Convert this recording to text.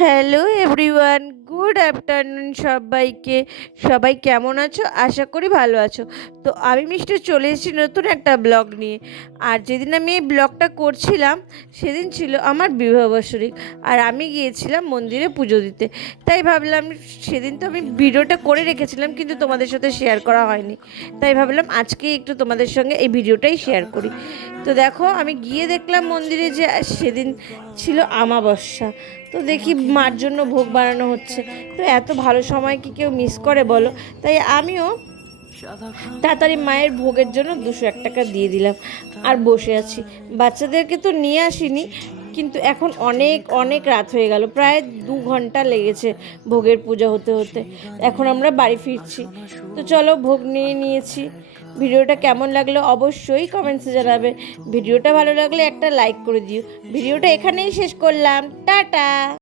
Hello everyone, good afternoon সবাইকে। সবাই কেমন আছো? আশা করি ভালো আছো। তো আমি মিষ্টি চলে এসেছি নতুন একটা ব্লগ নিয়ে। আর যেদিন আমি এই ব্লগটা করছিলাম সেদিন ছিল আমার বিবাহবার্ষিকী, আর আমি গিয়েছিলাম মন্দিরে পুজো দিতে। তাই ভাবলাম, সেদিন তো আমি ভিডিওটা করে রেখেছিলাম কিন্তু তোমাদের সাথে শেয়ার করা হয়নি। তাই ভাবলাম আজকে একটু তোমাদের সঙ্গে এই ভিডিওটাই শেয়ার করি। তো দেখো, আমি গিয়ে দেখলাম মন্দিরে যে সেদিন ছিল আমাবস্যা। তো দেখি মার জন্য ভোগ বানানো হচ্ছে। তো এত ভালো সময় কি কেউ মিস করে বলো? তাই আমিও তাড়াতাড়ি মায়ের ভোগের জন্য 201 টাকা দিয়ে দিলাম আর বসে আছি। বাচ্চাদেরকে তো নিয়ে আসিনি, কিন্তু এখন অনেক অনেক রাত হয়ে গেল, প্রায় 2 ঘন্টা লেগেছে ভোগের পূজা হতে হতে। এখন আমরা বাড়ি ফিরছি। তো চলো, ভোগ নিয়ে নিয়েছি। ভিডিওটা কেমন লাগলো অবশ্যই কমেন্টসে জানাবে। ভিডিওটা ভালো লাগলে একটা লাইক করে দিও। ভিডিওটা এখানেই শেষ করলাম, টাটা।